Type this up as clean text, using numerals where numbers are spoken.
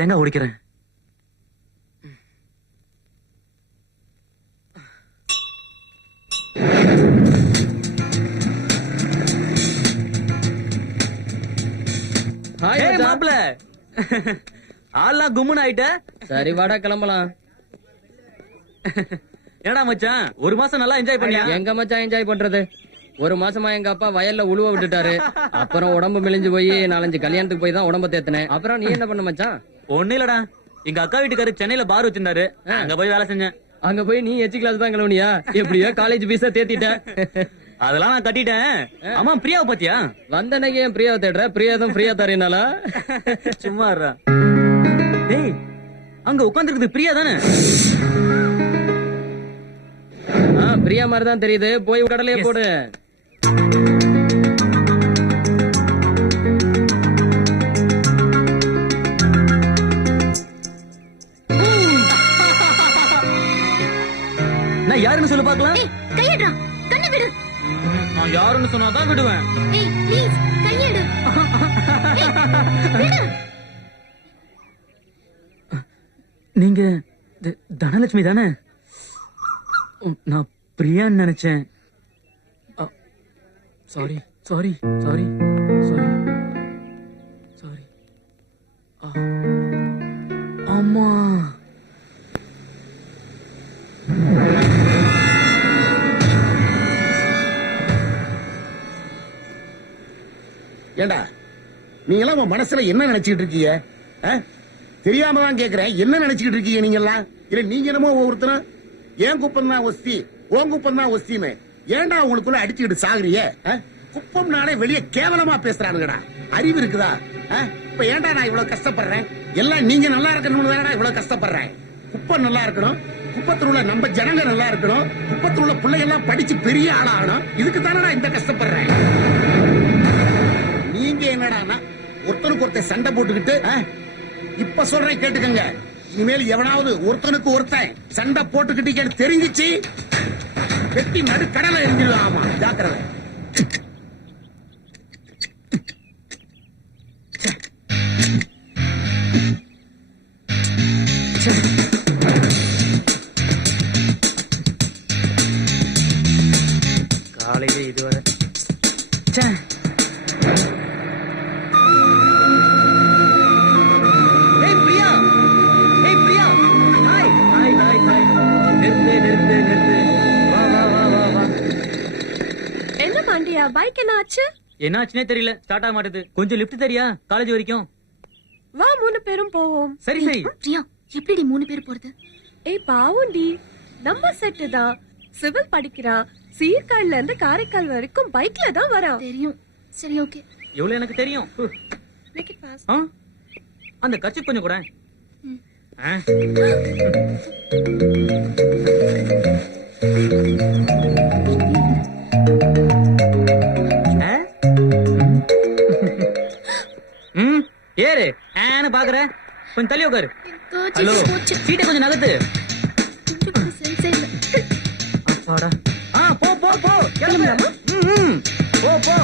தேங்காய் உடைக்கிறேன். மாப்பிள ஆள்லாம் கும்முன்னு ஆயிட்ட. சரி வாடா கிளம்பலாம். என்னடா மச்சான் ஒரு மாசம் நல்லா என்ஜாய் பண்ணியா? எங்க மச்சான் என்ஜாய் பண்றது, ஒரு மாசமா எங்க அப்பா வயல்ல உழுவ விட்டுட்டாரு. அப்புறம் உடம்பு மெலிஞ்சு போய் 4-5 கல்யாணத்துக்கு போய் தான் உடம்ப தேத்தினேன். அப்புறம் நீ என்ன பண்ண மச்சான்? ஒண்ணு இல்லடா, எங்க அக்கா வீட்டுக்காரு சென்னையில பார் வச்சிருந்தாரு, அங்க போய் வேலை செஞ்சேன். அங்க போய் நீ எச்சு கிளாஸ் தான் கிளவுனியா? எப்படியோ காலேஜ் பீஸா தேத்திட்ட. அதெல்லாம் நான் கட்டிட்டேன். ஆமா பிரியாவை பாத்தியா? வந்த அன்னைக்கு ஏன் பிரியாவை தேடுற? பிரியா தான் ஃப்ரீயா தரேனால சும்மா டேய், அங்க உட்கார்ந்துருக்குது பிரியா தானே? பிரியா மாதிரி தான் தெரியுது. போய் கடலையே போடு. நான் யாருன்னு சொல்ல பாக்கலாம். கையடா, கண்ணை விடு. நான் யாருன்னு சொன்னாதான் விடுவேன். ஏய் ப்ளீஸ் கையெடு. நீங்க தனலட்சுமி தானே? நான் பிரியான்னு நினைச்சேன். Sorry sorry sorry sorry sorry. ஆமா ஏண்டா நீங்க எல்லாம் உன் மனசுல என்ன நினைச்சுக்கிட்டு இருக்கீங்க? தெரியாம தான் கேக்குறேன். என்ன நினைச்சுக்கிட்டு இருக்கீங்க நீங்க எல்லாம்? இல்ல நீங்க என்னமோ ஒவ்வொருத்தரும் ஏன் குப்பம் தான் ஒஸ்தி, உன் குப்பம் தான் ஒஸ்தின்னு ஏன்டா உங்களுக்குள்ள அடிச்சுக்கிட்டு சாகுறிய? குப்பம்னாலே வெளியே கேவலமா பேசுறானுங்கடா. அறிவு இருக்குதா? இப்ப ஏன்டா நான் இவ்வளவு கஷ்டப்படுறேன்? எல்லாம் நீங்க நல்லா இருக்கணும்னு தானடா இவ்வளவு கஷ்டப்படுறேன். குப்பம் நல்லா இருக்கணும், குப்பத்தில் உள்ள நம்ம ஜனங்க நல்லா இருக்கணும், குப்பத்தில் உள்ள பிள்ளைங்க எல்லாம் படிச்சு பெரிய ஆளாகணும். இதுக்கு தானடா இந்த கஷ்டப்படுறேன். நீங்க என்னடா ஒருத்தருக்கு ஒருத்தர் சண்டை போட்டுக்கிட்டு, இப்ப சொல்றேன் கேட்டுக்கங்க, இனிமேல் எவனாவது ஒருத்தனுக்கு ஒருத்தன் சண்டை போட்டுக்கிட்டு தெரிஞ்சிச்சு வெட்டி நடு கடலை எரிஞ்சிடும். ஆமா ஜாக்கிரதை. காலையில இதுவரை பைக் என்ன ஆச்சு? என்னாச்சுனே தெரியல, ஸ்டார்ட் ஆக மாட்டேது. கொஞ்சம் லிஃப்ட் தெரியா காலேஜ் வரைக்கும்? வா 3 பேரும் போவோம். சரி சரி. பிரியா எப்படி 3 பேர் போறது? ஏய் பாவுண்டி, நம்ம செட் தான். சிவில் படிக்கிறான், சீர்காழில இருந்து காரைக்கால் வரைக்கும் பைக்ல தான் வரான். தெரியும். சரி ஓகே. எவ்வளவு எனக்கு தெரியும். Make it fast. அந்த கட்சி கொஞ்சம் கூட. ஏறு ஆன பாக்குற, கொஞ்சம் தள்ளி உட்காரு. ஹலோ, சீட்டை கொஞ்சம் நகத்து. அப்பாடா. போ போ போ, கிளம்பு. போ போ.